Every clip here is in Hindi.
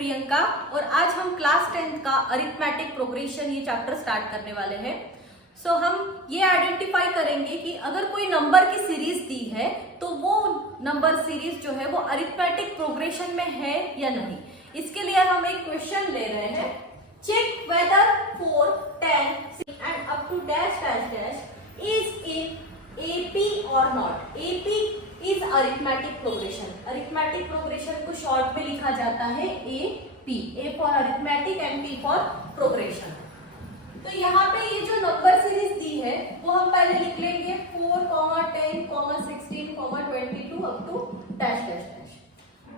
प्रियंका और आज हम क्लास 10th का अरिथमेटिक प्रोग्रेशन ये चैप्टर स्टार्ट करने वाले हैं। सो हम ये आइडेंटिफाई करेंगे कि अगर कोई नंबर की सीरीज दी है तो वो नंबर सीरीज जो है वो अरिथमेटिक प्रोग्रेशन में है या नहीं। इसके लिए हम एक क्वेश्चन ले रहे हैं, check whether 4, 10 and up to dash dash dash is in AP और not. AP is arithmetic progression. Arithmetic progression को शॉर्ट में लिखा जाता है AP, A for arithmetic and P for progression. तो यहाँ पे ये जो नंबर सीरीज दी है वो हम पहले लिख लेंगे 4, 10, 16, 22 up to dash dash dash.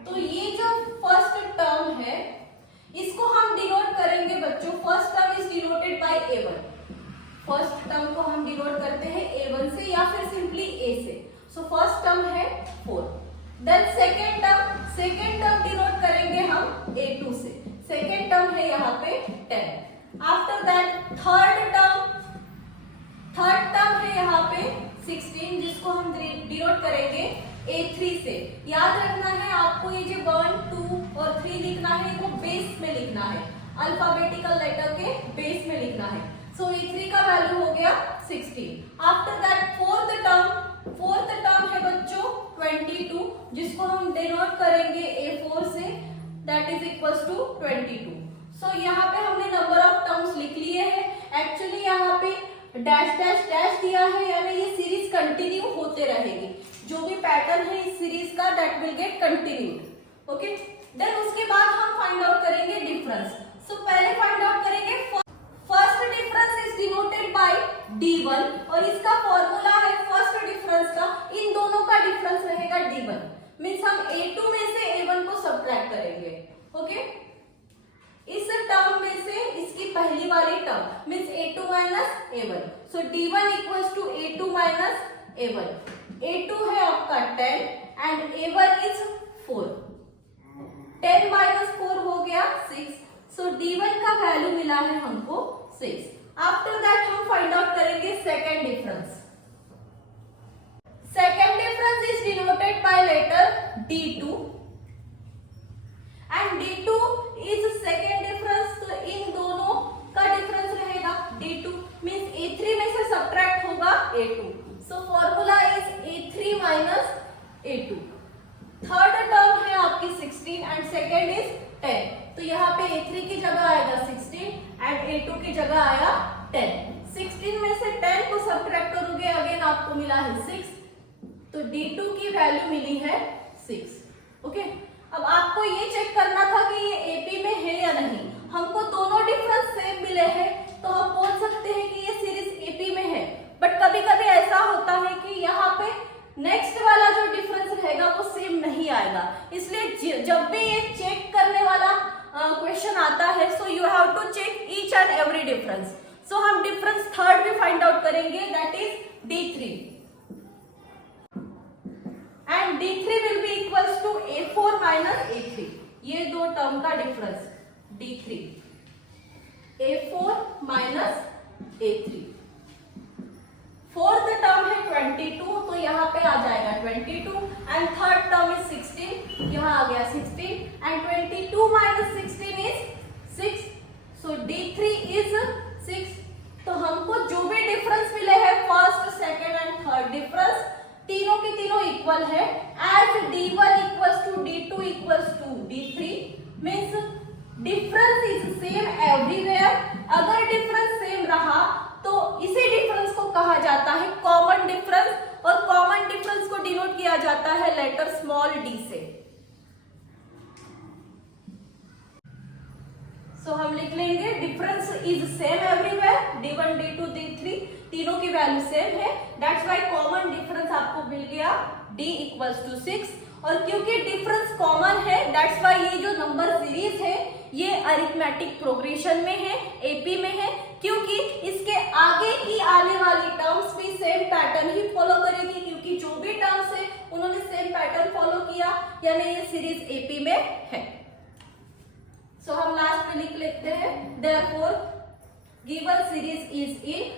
तो ये जो फर्स्ट टर्म है इसको हम डिनोट करेंगे बच्चों, first term is denoted bye A1। First term को हम डिनोट करते हैं A1 से या फिर सिंपली A से। सो फर्स्ट टर्म है 4। देन सेकेंड टर्म डिनोट करेंगे हम A2 से। सेकेंड टर्म है यहाँ पे 10। आफ्टर दैट थर्ड टर्म है यहाँ पे 16 जिसको हम डिनोट करेंगे A3 से। याद रखना है आपको ये जो 1, 2 और 3 लिखना है वो बेस में लिखना है, अल्फाबेटिकल लेटर के बेस में लिखना है। सो A3 का वैल्यू हो गया 16। आफ्टर दैट फोर्थ टर्म है बच्चों 22 जिसको हम डिनोट करेंगे A4 से, दैट इज इक्वल्स टू 22। सो यहाँ पे हमने नंबर ऑफ टर्म्स लिख लिए हैं। एक्चुअली यहाँ पे डैश डैश डैश दिया है यानी ये सीरीज कंटिन्यू होते रहेगी। जो भी पैटर्न है इस सीरीज का that will get continued. Okay, then उसके बाद हम फाइंड आउट करेंगे डिफरेंस। सो पहले फाइंड आउट करेंगे first difference is denoted by D1 और इसका फॉर्मूला है फर्स्ट डिफरेंस का, इन दोनों का डिफरेंस रहेगा D1। मींस हम A2 में से A1 को सब्ट्रैक्ट करेंगे। ओके, इस टर्म में से इसकी पहली वाली term means A2 minus A1। So D1 equals to A2 minus A1। A2 है आपका 10 एंड A1 इज 4। 10 माइनस 4 हो गया 6। सो D1 का वैल्यू मिला है हमको 6। आफ्टर दैट हम फाइंड आउट करेंगे second difference. Second difference is denoted by letter D2 and D2 is second difference. तो इन दोनों का डिफरेंस रहेगा D2 मींस A3 में से सब्ट्रैक्ट होगा A2। So formula is A3 minus A2। Third term है आपकी 16 एंड सेकेंड इज 10। तो यहाँ पे A3 की जगह आएगा 16 एंड A2 की जगह आया 10। 16 में से 10 को सब्ट्रैक्ट करोगे अगेन आपको मिला है 6। तो D2 की वैल्यू मिली है 6। ओके, अब आपको ये चेक करना था कि ये AP में है या नहीं। हमको दोनों डिफरेंस सेम मिले हैं तो हम बोल सकते हैं कि ये सीरीज AP में है। बट कभी कभी ऐसा होता है कि यहाँ पे नेक्स्ट वाला जो डिफरेंस रहेगा वो सेम नहीं आएगा। इसलिए जब भी ये चेक करने वाला क्वेश्चन आता है so you have to check each and every difference. So हम डिफरेंस थर्ड भी फाइंड आउट करेंगे that is D3 and D3 will be equals to A4 minus A3। ये दो टर्म का difference D3 A4 minus A3। Fourth term है 22 तो यहाँ पे आ जाएगा 22 एंड थर्ड टर्म इज 16, यहाँ आ गया 16 and 22 minus 16 is 6। So D3 is 6। तो हमको जो भी डिफरेंस मिले हैं first, second and third difference तीनों के तीनों इक्वल है। As D1 equals to D2 equals to D3 means difference is same everywhere. अगर डिफरेंस सेम रहा तो इसी डिफरेंस को कहा जाता है कॉमन डिफरेंस और कॉमन डिफरेंस को डिनोट किया जाता है लेटर स्मॉल d से। सो हम लिख लेंगे difference is same everywhere, D1, D2, D3 तीनों की वैल्यू सेम है। दैट्स व्हाई कॉमन डिफरेंस आपको मिल गया D इक्वल्स टू 6। और क्योंकि डिफरेंस कॉमन है दैट्स व्हाई ये जो नंबर सीरीज है ये अरिथमेटिक प्रोग्रेशन में है, AP में है, क्योंकि इसके आगे की आने वाली टर्म्स भी सेम पैटर्न ही फॉलो करेगी। क्योंकि जो भी टर्म्स है उन्होंने सेम पैटर्न फॉलो किया यानी ये सीरीज AP में है। सो हम लास्ट में लिख लेते हैं therefore given series is in